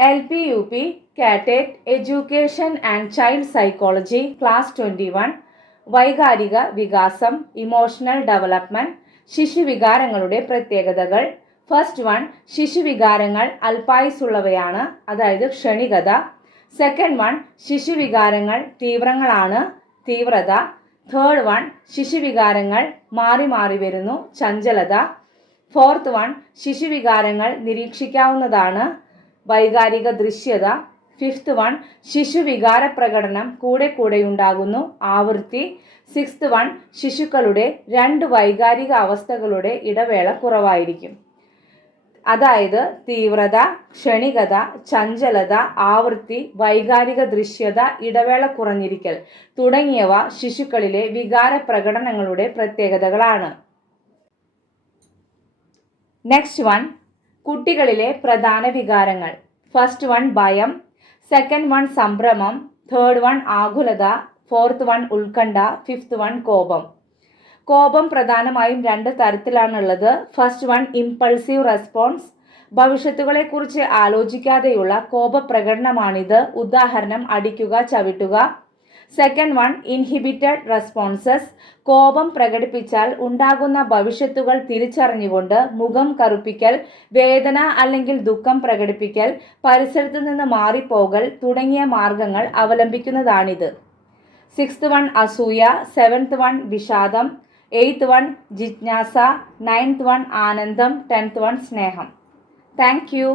LP, UP, Catet, Education and Child Psychology, Class 21, വൈകാരിക വികാസം, emotional development, ശിശുവികാരങ്ങളുടെ പ്രത്യേകതകൾ. First one, ശിശുവികാരങ്ങൾ അല്പായുസുള്ളവയാണ്, അതായത് ക്ഷണികത. സെക്കൻഡ് വൺ, ശിശുവികാരങ്ങൾ തീവ്രങ്ങളാണ്, തീവ്രത. തേർഡ് വൺ, ശിശുവികാരങ്ങൾ മാറി മാറി വരുന്നു, ചഞ്ചലത. ഫോർത്ത് വൺ, ശിശുവികാരങ്ങൾ നിരീക്ഷിക്കാവുന്നതാണ്, വൈകാരിക ദൃശ്യത. ഫിഫ്ത്ത് വൺ, ശിശുവികാര പ്രകടനം കൂടെ കൂടെയുണ്ടാകുന്നു, ആവൃത്തി. സിക്സ്ത് വൺ, ശിശുക്കളുടെ രണ്ട് വൈകാരിക അവസ്ഥകളുടെ ഇടവേള കുറവായിരിക്കും, അതായത് തീവ്രത, ക്ഷണികത, ചഞ്ചലത, ആവൃത്തി, വൈകാരിക ദൃശ്യത, ഇടവേള കുറഞ്ഞിരിക്കൽ തുടങ്ങിയവ ശിശുക്കളിലെ വികാര പ്രകടനങ്ങളുടെ പ്രത്യേകതകളാണ്. നെക്സ്റ്റ് വൺ, കുട്ടികളിലെ പ്രധാന വികാരങ്ങൾ. ഫസ്റ്റ് വൺ ഭയം, സെക്കൻഡ് വൺ സംഭ്രമം, തേർഡ് വൺ ആകുലത, ഫോർത്ത് വൺ ഉത്കണ്ഠ, ഫിഫ്ത്ത് വൺ കോപം. കോപം പ്രധാനമായും രണ്ട് തരത്തിലാണുള്ളത്. ഫസ്റ്റ് വൺ, ഇമ്പൾസീവ് റെസ്പോൺസ്, ഭവിഷ്യത്തുകളെക്കുറിച്ച് ആലോചിക്കാതെയുള്ള കോപപ്രകടനമാണിത്, ഉദാഹരണം അടിക്കുക, ചവിട്ടുക. സെക്കൻഡ് വൺ, ഇൻഹിബിറ്റഡ് റെസ്പോൺസസ്, കോപം പ്രകടിപ്പിച്ചാൽ ഉണ്ടാകുന്ന ഭവിഷ്യത്തുകൾ തിരിച്ചറിഞ്ഞുകൊണ്ട് മുഖം കറുപ്പിക്കൽ, വേദന അല്ലെങ്കിൽ ദുഃഖം പ്രകടിപ്പിക്കൽ, പരിസരത്ത് നിന്ന് മാറിപ്പോകൽ തുടങ്ങിയ മാർഗങ്ങൾ അവലംബിക്കുന്നതാണിത്. സിക്സ്ത് വൺ, അസൂയ, സെവൻത് വൺ, വിഷാദം, എയ്ത്ത് വൺ, ജിജ്ഞാസ, നയൻത് വൺ, ആനന്ദം, 10th വൺ, സ്നേഹം. Thank you.